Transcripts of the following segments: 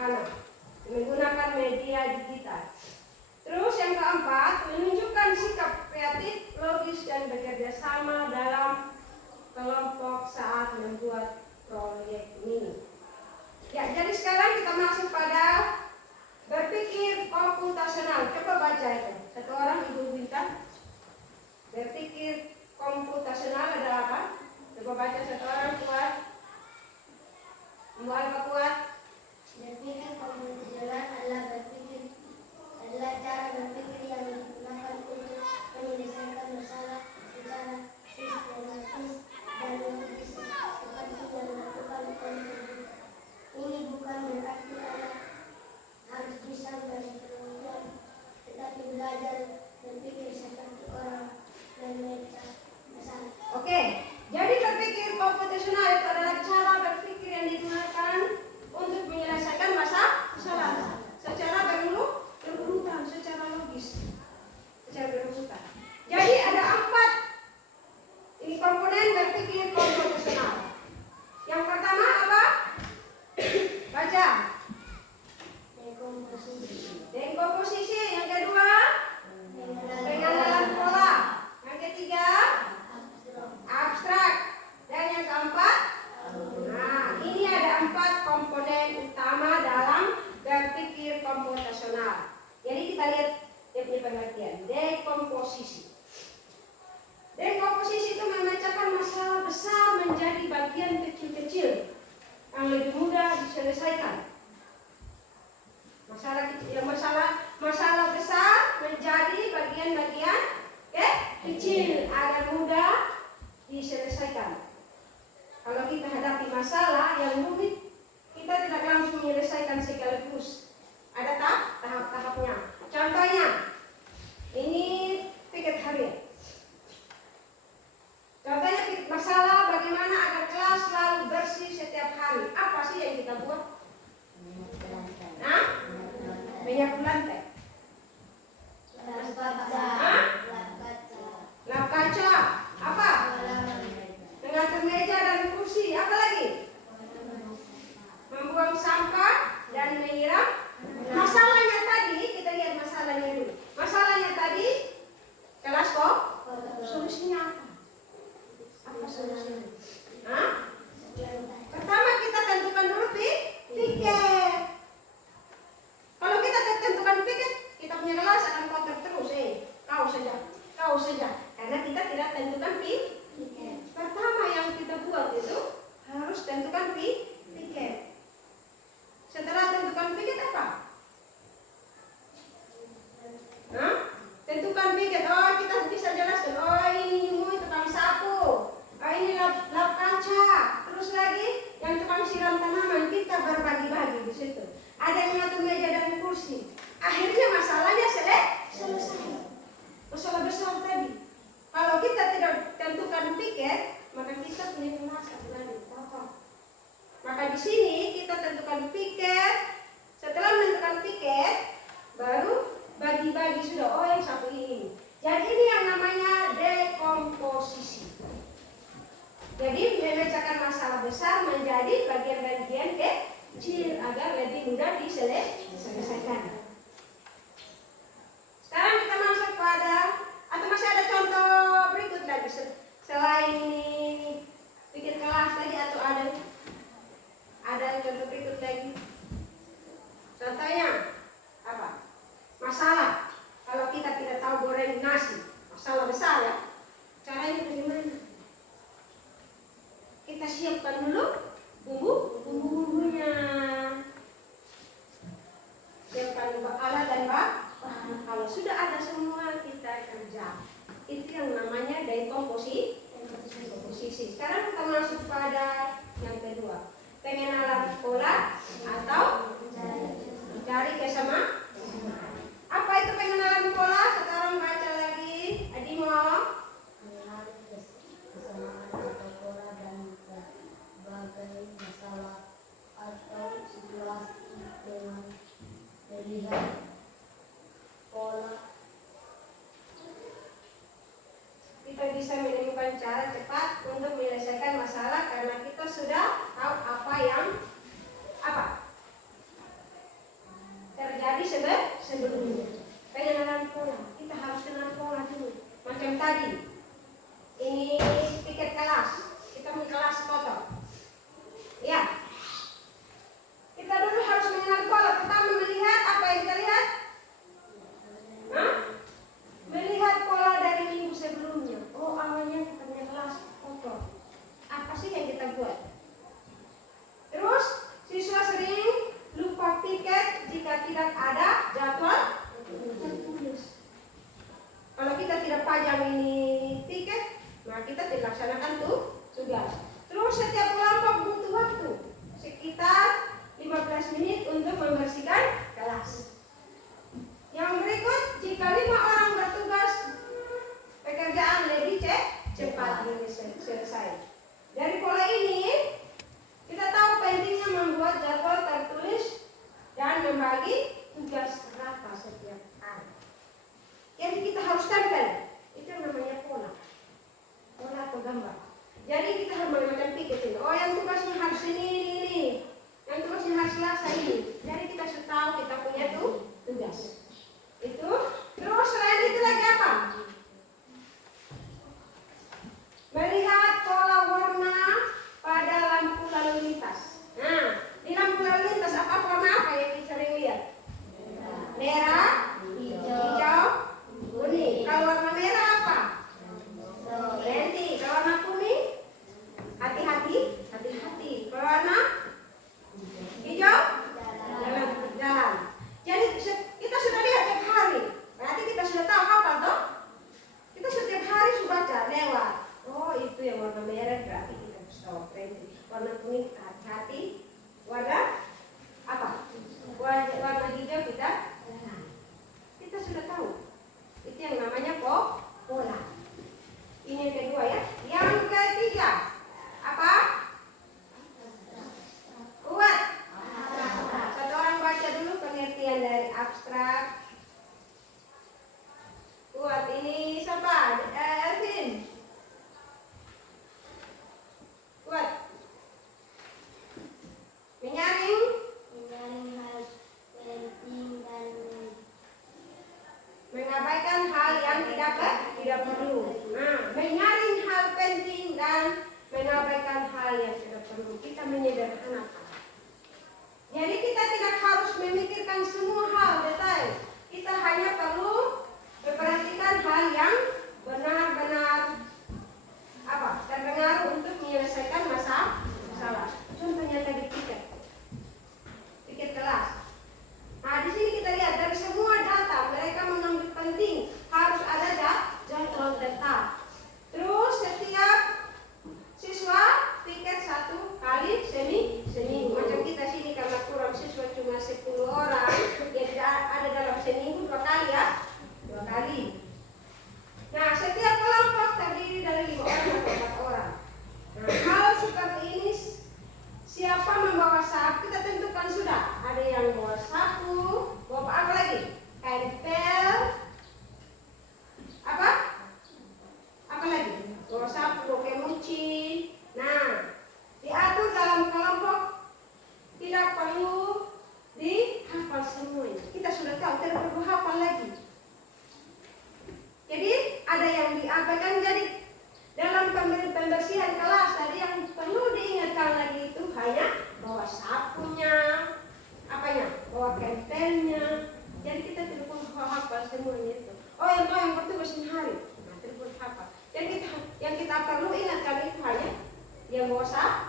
sederhana menggunakan media digital. Terus yang keempat, menunjukkan sikap kreatif, logis dan bekerja sama dalam kelompok saat membuat proyek ini. Ya, jadi sekarang kita masuk pada berpikir komputasional. Coba baca itu. Satu orang, Ibu Bintang. Berpikir komputasional adalah apa? Coba baca satu orang, Kuat. Ibu Alfa Kuat. Berpikir komputasional adalah cara berpikir yang digunakan untuk menyelesaikan masalah secara sistematis dan logis seperti yang dilakukan oleh komputer. Ini bukan berarti anak harus bisa berpikir, tetapi belajar berpikir seperti orang memecah masalah. Oke, jadi berpikir komputasional itu adalah cara berpikir yang digunakan untuk menyelesaikan masalah secara berurutan, secara logis, secara berurutan. Jadi ada 4 ini komponen berpikir komputasional. Yang pertama apa? Baca. Dekomposisi. Yang kedua, pengenalan pola. Yang ketiga, abstrak. Dan yang keempat, nah ini ada 4 komponen utama dalam berpikir komputasional. Jadi kita lihat dia punya pengertian. Dekomposisi. Dekomposisi itu memecahkan masalah besar menjadi bagian kecil-kecil yang lebih mudah diselesaikan. Masalah besar menjadi bagian-bagian kecil agar mudah diselesaikan. Kalau kita hadapi masalah yang rumit, kita tidak langsung menyelesaikan sekaligus. Ada tahap-tahapnya. Contohnya, ini piket harian. Contohnya masalah bagaimana agar kelas selalu bersih setiap hari. Apa sih yang kita buat? Nah, menyapu lantai. Lap kaca. Apa? Mengatur meja dan kursi. Apa lagi? Membuang sampah dan menyiram. Masalahnya tadi, kita lihat masalahnya dulu. Masalahnya tadi, kelas kok? Solusinya apa? Apa solusinya? Hah? Pertama kita tentukan dulu piket. Kalau kita tentukan piket, kita punya kelas akan kotor terus. Kau saja. Karena kita tidak tentukan piket. Pertama yang kita buat itu harus tentukan piket. Setelah tentukan piket apa? Nah, tentukan piket. Oh, kita bisa jelaskan. Oh, ini tukang sapu. Oh, ini lap kaca. Terus lagi yang tukang siram tanaman, kita berbagi-bagi di situ. Ada yang mengatur meja dan kursi. Akhirnya masalahnya selesai. Masalah besar tadi. Kalau kita tidak tentukan piket, maka kita punya kelas lagi kotor. Maka di sini kita tentukan piket. Setelah menentukan piket, baru bagi-bagi sudah. Oh, yang satu ini. Jadi ini yang namanya dekomposisi. Jadi memecahkan masalah besar menjadi bagian-bagian kecil agar lebih mudah diselesaikan. Sekarang kita masuk pada, atau masih ada contoh berikut lagi selain ini bikin kelas tadi, atau ada contoh berikut lagi. Contohnya apa? Masalah. Kalau kita tidak tahu goreng nasi, masalah besar ya. Caranya bagaimana? Kita siapkan dulu bumbunya. Siapkan alat dan bahan. Kalau sudah ada semua, kita kerja. Itu yang namanya dekomposisi. Sekarang kita masuk pada yang kedua, pengenalan pola atau mencari kesamaan. Apa itu pengenalan pola? Sekarang baca lagi, Adimo. Kesamaan atau pola dan berbagai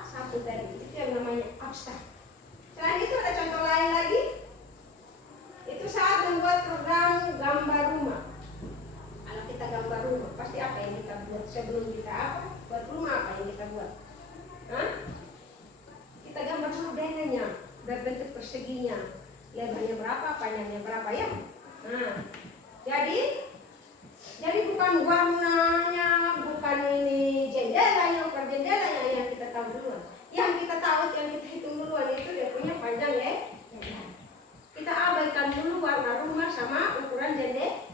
sapu tadi. Itu yang namanya abstrak. Selain itu ada contoh lain lagi. Itu saat membuat program gambar rumah. Kalau kita gambar rumah, pasti apa yang kita buat sebelum kita apa? Buat rumah apa yang kita buat? Hah? Kita gambar dulu benangnya, berbentuk perseginya, lebarnya berapa, panjangnya berapa ya? Nah, jadi bukan warnanya, bukan ini jendelanya, bukan jendelanya yang kita tahu duluan. Yang kita tahu, yang kita hitung duluan itu dia punya panjang ya. Kita abaikan dulu warna rumah sama ukuran jendela.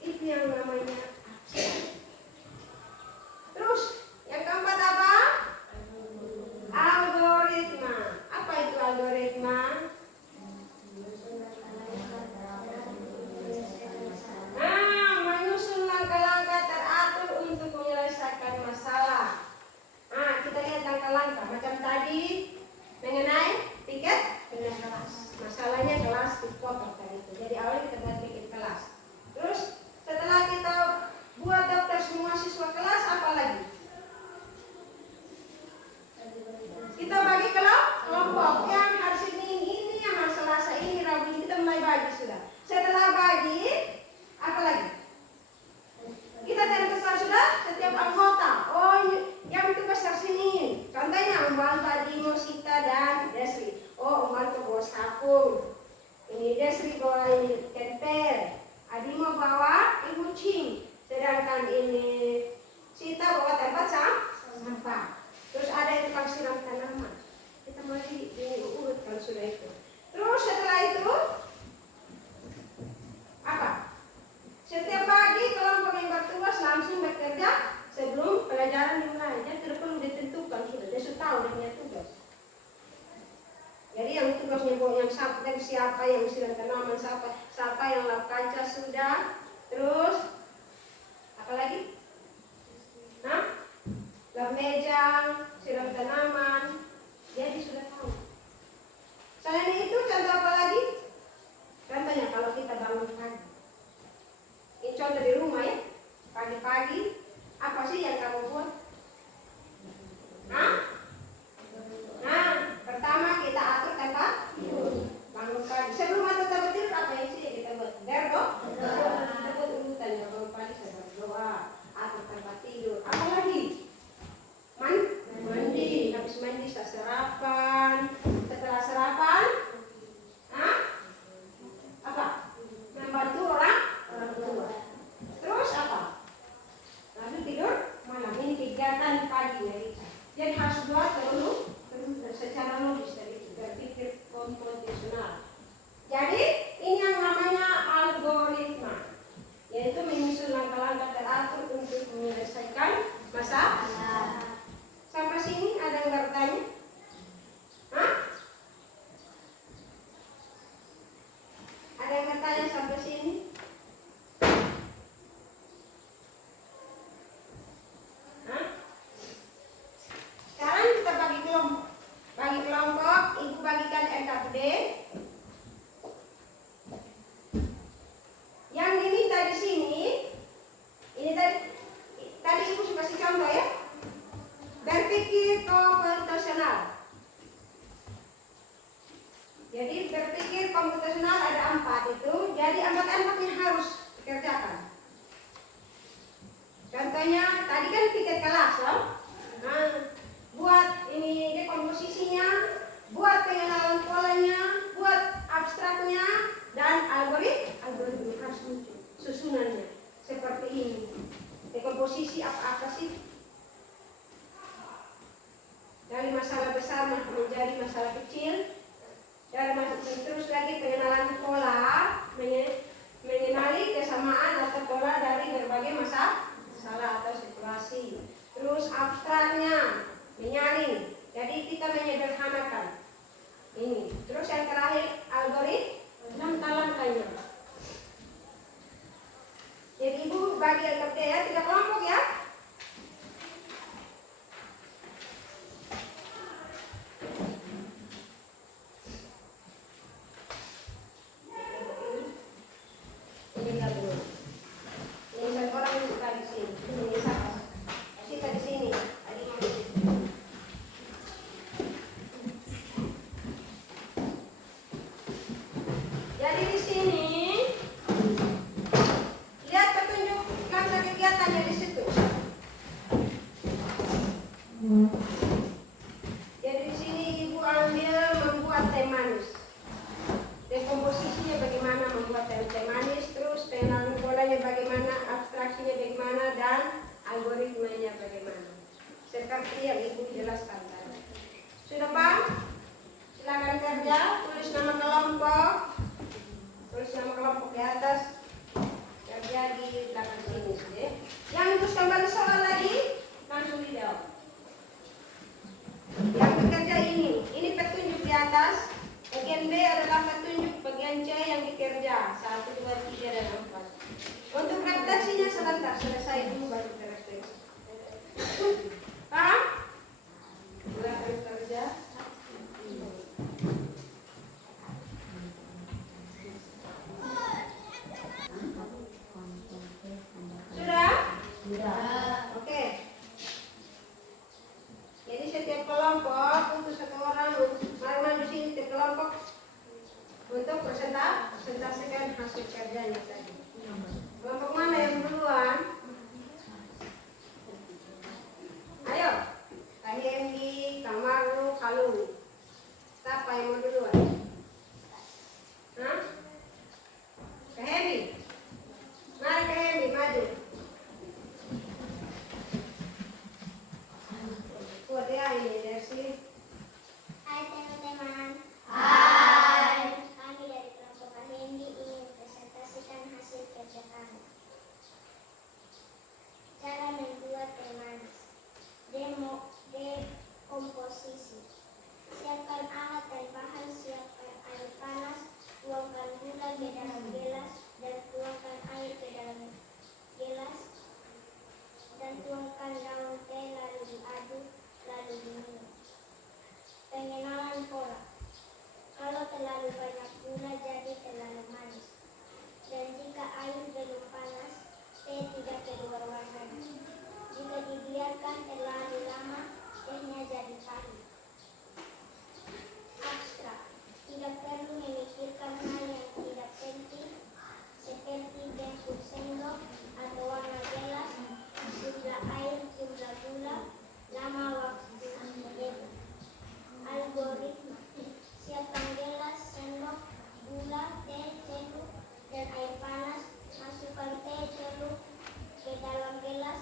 Itu yang namanya abstrak. Terus yang keempat apa? Algoritma. Apa itu algoritma? Menyusun langkah-langkah teratur untuk menyelesaikan masalah. Kita lihat langkah-langkah macam tadi mengenai tiket pindah kelas. Masalahnya kelas dipotong tadi itu. Jadi awalnya kita buat tiket kelas. Terus setelah kita buat daftar semua siswa kelas, apa lagi? Kita bagi kelompok. Yang hari Senin ini, yang hari Selasa ini, Rabu ini kita mulai bagi sudah. Setelah bagi, apa lagi? Kita tentukan sudah setiap anggota. Oh, yang tugas hari Senin. Contohnya Umbal, Badimo, Sita, dan Desri. Oh, Umbal itu bawa sapu. Ini Desri bawa ini temper. Adimo bawa ibucing. Sedangkan ini Sita bawa tempat sampah. Terus ada yang tukang siram tanaman. Kita masih urut kalau sudah itu. Terus setelah itu apa? Setiap pagi kelompok yang bertugas langsung bekerja sebelum pelajaran dimulai. Dia tidak perlu ditentukan sudah. Dia sudah tahu dia punya tugas. Jadi yang tugasnya yang siapa yang siram tanaman, siapa yang lap kaca sudah. Terus apa lagi? Lap meja, siram tanaman. Jadi sudah tahu. Selain itu contoh apa lagi? Contohnya kalau kita bangun pagi. Ini contoh di rumah ya. Pagi-pagi apa sih yang kamu buat? Pertama kita atur tempat bangun pagi. Sebelum atur tempat tidur apa yang sih kita buat? Berdoa. Kita buat urutan ya, bangun pagi saya berdoa, atur tempat tidur. Apa lagi? Mandi. Habis mandi saya sarapan. Setelah sarapan, apa? Membantu orang tua. Terus apa? Lalu tidur malam. Ini kegiatan pagi ya kita. Jadi harus buat terus secara logis dari itu, berpikir komputasional. Jadi ini yang namanya algoritma, yaitu menyusun langkah-langkah teratur untuk menyelesaikan masalah. Sampai sini ada yang bertanya? Ada yang bertanya sampai sini? Sekarang kita bagi kelompok. Bagi kelompok, ibu bagikan NKPD. Yang diminta di sini, ini tadi ibu sudah kasih contoh ya. Berpikir komputasional. Jadi berpikir komputasional ada 4 itu. Jadi 4-4-nya harus dikerjakan. Contohnya tadi kan tiket kelas loh. Buat ini dekomposisinya, buat pengenalan polanya, buat abstraknya, dan algoritma harus muncul susunannya seperti ini. Dekomposisi apa sih? Dari masalah besar menjadi masalah kecil. Dan terus lagi pengenalan pola, mengenali kesamaan atau pola dari berbagai masalah atau situasi. Terus abstraknya, menyaring. Jadi kita menyederhanakan ini. Terus yang terakhir algoritma, langkah-langkahnya. Jadi ibu bagi LKPD ya, 3 kelompok ya. Ini satu orang yang suka di sini. Ini siapa? Kita di sini. Tadi mau jelaskan tadi. Sudah Pak? Silakan kerja, tulis nama kelompok. Tulis nama kelompok di atas. Kerja di belakang sini. Ya. Yang terus kembali soal lagi, langsung dijawab. Yang bekerja ini petunjuk di atas. Bagian B adalah petunjuk, bagian C yang dikerja. 1, 2, 3, dan 4. Untuk refleksinya sebentar, selesai dulu baru kita refleksi. Paham? Silakan kerja. Sudah? Sudah. Oke. Jadi setiap kelompok untuk satu orang maju sini setiap kelompok untuk presentasikan hasil kerjanya tadi. Kelompok mana yang duluan? Ayo, Kahembi, Kamaru, Kalu. Siapa yang mau duluan? Hah? Kahembi. Mari Kahembi maju. Kuat ya ini Desi. Hai teman-teman. Kami dari kelompok Kahembi ingin presentasikan hasil kerja kami. Cara membuat teh manis. Dekomposisi. Siapkan alat dan bahan, siapkan air panas, tuangkan gula ke dalam gelas dan tuangkan air ke dalam gelas dan tuangkan daun teh lalu diaduk lalu diminum. Pengenalan pola. Kalau terlalu banyak gula jadi terlalu manis. Dan jika air belum panas, teh tidak keluar warnanya. Jika dibiarkan terlalu lama, tehnya jadi pahit. Abstrak. Tidak perlu memikirkan hal yang tidak penting, seperti bentuk sendok atau warna gelas, jumlah air, jumlah gula, lama waktu menyeduh. Algoritma. Siapkan gelas, sendok, gula, teh, celup, dan air panas. Masukkan teh, celup ke dalam gelas.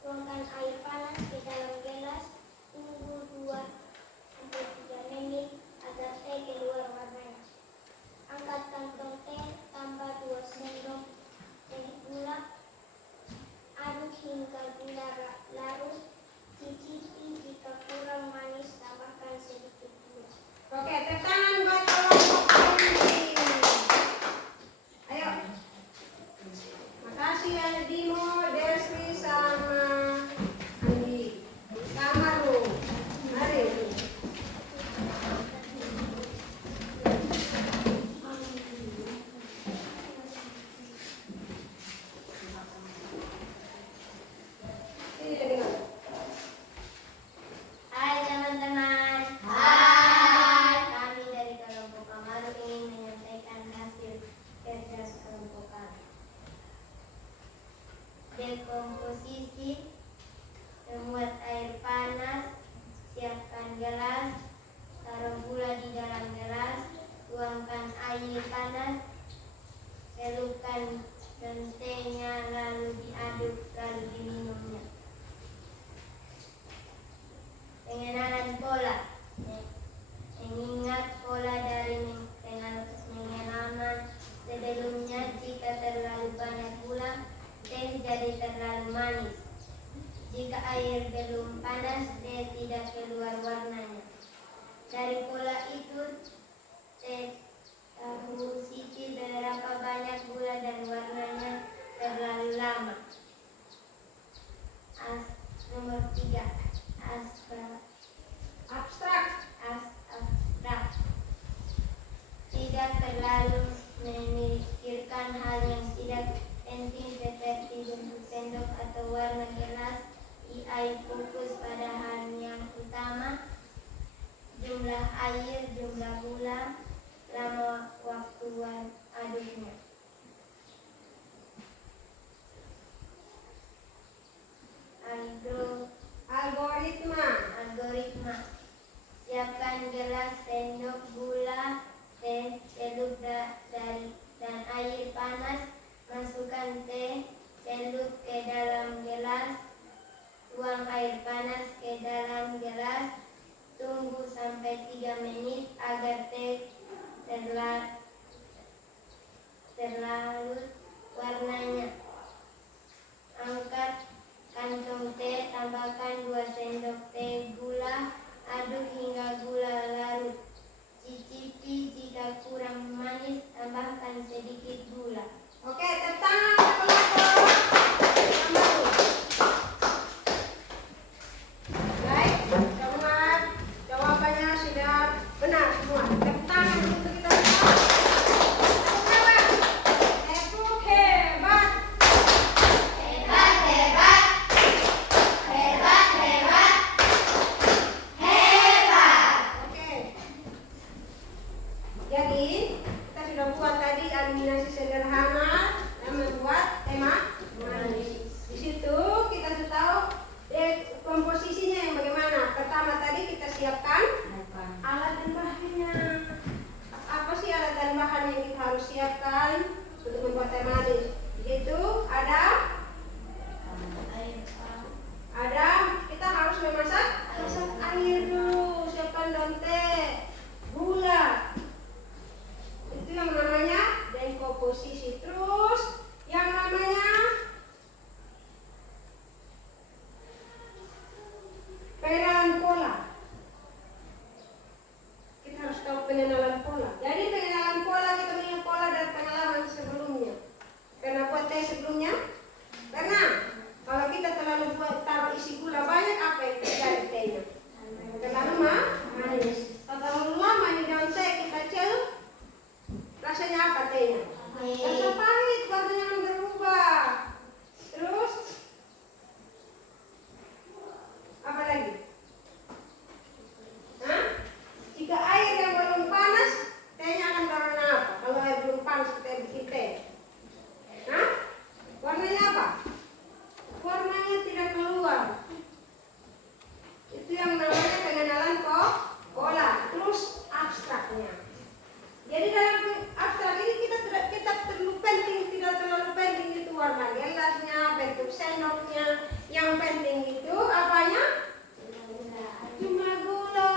Tuangkan air panas ke dalam gelas. Tunggu 2-3 menit agar teh keluar warnanya. Angkat kantong teh, tambah 2 sendok teh gula. Aduk hingga gula larut. Cicipi, jika kurang manis tambahkan sedikit gula. Oke, tepuk tangan buat kelompok Kahembi. Ayo. Makasih ya Dimo, Desri, sama Andi. Kamaru. Mari. Ini dengar. Hai teman-teman. Kami dari kelompok Kamaru ingin menyampaikan hasil kerja kelompok kami. Dekomposisi. Membuat air panas. Siapkan gelas. Taruh gula di dalam gelas. Tuangkan air panas. Celupkan dan tehnya lalu diaduk lalu diminumnya. Pengenalan pola. Mengingat pola dari pengenalan sebelumnya, jika terlalu banyak gula, teh jadi terlalu manis. Jika air belum panas, teh tidak keluar warnanya. Dari pola itu, teh tahu sisi berapa banyak gula dan warnanya terlalu lama. Nomor 3. Abstrak. Abstrak. Tidak terlalu memikirkan hal yang tidak penting seperti bentuk sendok atau warna gelas. IAI fokus pada hal yang utama, jumlah air, jumlah gula, lama waktu aduknya. Algoritma. Siapkan gelas, sendok, gula, teh, celup dan air panas. Masukkan teh, celup ke dalam gelas. Tuang air panas ke dalam gelas. Tunggu sampai 3 menit agar teh terlarut warnanya. Angkat kantong teh, tambahkan 2 sendok teh gula, aduk hingga gula larut. Cicipi, jika kurang manis, tambahkan sedikit gula. Oke, tepuk tangan. Baik, semua jawabannya sudah benar semua. Tepuk tangan untuk kita semua. Tepuk tangan. Tepuk hebat. Hebat, hebat. Hebat, hebat. Hebat. Oke. Jadi kita sudah buat tadi eliminasi sederhana dan membuat tema manis. Di situ kita sudah tahu komposisinya yang bagaimana. Pertama tadi kita siapkan alat dan bahannya. Apa sih alat dan bahan yang kita harus siapkan untuk membuat teh manis? Itu ada kita harus masak air dulu. Siapkan daun teh, gula. Itu yang namanya dan komposisi. Terus yang namanya pengenalan pola. Kita harus tahu pengenalan pola. Jadi pengenalan pola kita punya pola dari pengalaman sebelumnya. Pernah buat teh sebelumnya? Pernah? Kalau kita terlalu buat taruh isi gula banyak, apa yang terjadi tehnya? Terlalu manis. Kalau terlalu lama ini daun teh kita celup, rasanya apa tehnya? Rasa pahit, warnanya berubah. Terus apa lagi? Hah? Jika air yang belum panas, tehnya akan berwarna apa? Kalau air belum panas kita bikin teh, hah? Warnanya apa? Warnanya tidak keluar. Itu yang namanya pengenalan pola. Terus abstraknya. Jadi dalam abstrak ini kita perlu penting, tidak terlalu penting itu warna gelasnya, bentuk sendoknya. Yang penting itu apanya? Jumlah gula,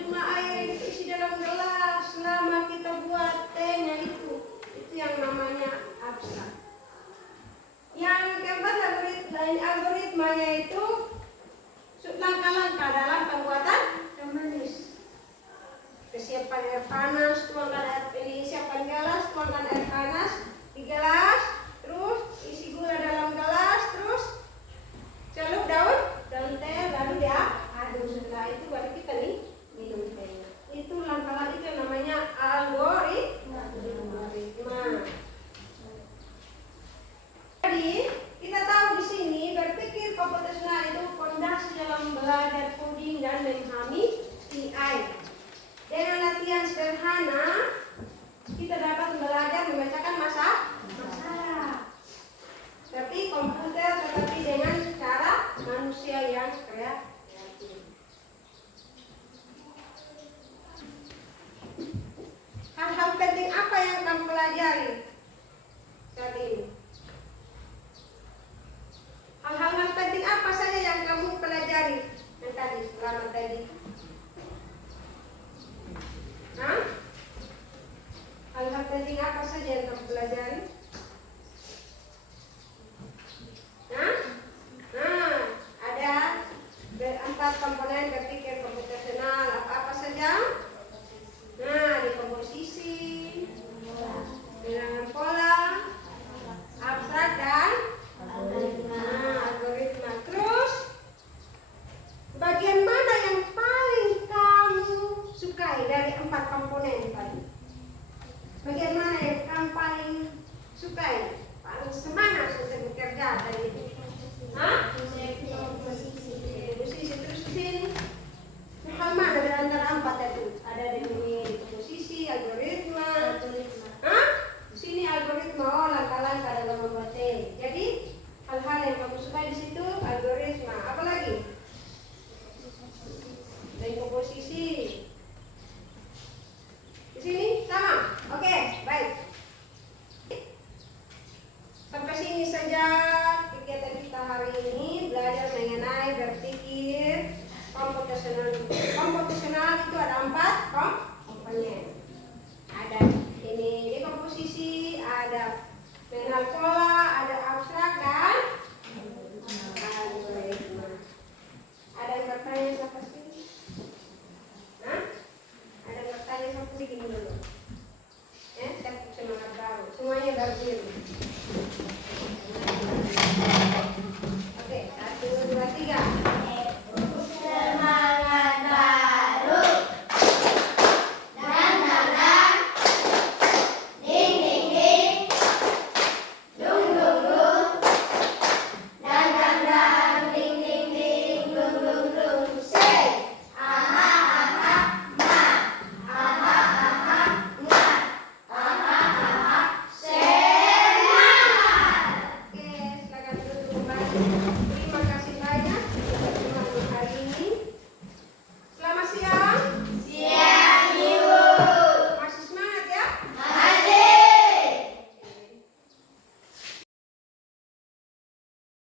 jumlah air yang isi dalam gelas selama kita buat tehnya itu yang namanya abstrak. Yang keempat algoritmanya itu langkah-langkah dalam pembuatan teh manis. Siapkan air panas, tuangkan siapkan gelas, tuangkan air panas di gelas, terus isi gula dalam gelas, terus celup daun teh, lalu diaduk. Setelah itu baru kita minum tehnya. Itu langkah-langkah itu namanya algoritma. Jadi kita tahu di sini berpikir komputasional itu fondasi dalam belajar coding dan memahami TI. Dengan latihan sederhana kita dapat belajar membacakan masalah. Tapi komputer tetapi dengan cara manusia yang kreatif. Hal-hal penting apa yang kamu pelajari saat ini? Hal-hal penting apa saja yang kamu pelajari yang tadi selama tadi? Hah? Hal-hal penting apa saja yang kamu pelajari? Ada 4 komponen berpikir komputasional. Apa-apa saja? Di komposisi, pengenalan pola, abstrak dan algoritma. Terus bagian mana yang paling kamu sukai dari 4 komponen tadi? Bagian mana yang kamu paling sukai? Paling semangat untuk bekerja tadi? Komposisi. Terus di sini hal mana dari antara 4 itu? Ada di komposisi, algoritma. Di sini algoritma, langkah-langkah dalam membuat teh. Jadi hal-hal yang kamu suka di situ algoritma. Apa lagi? Dan komposisi. Di sini sama. Oke, baik. Sampai sini saja kegiatan kita hari ini, belajar mengenai yang komposisional itu ada 4 komponen.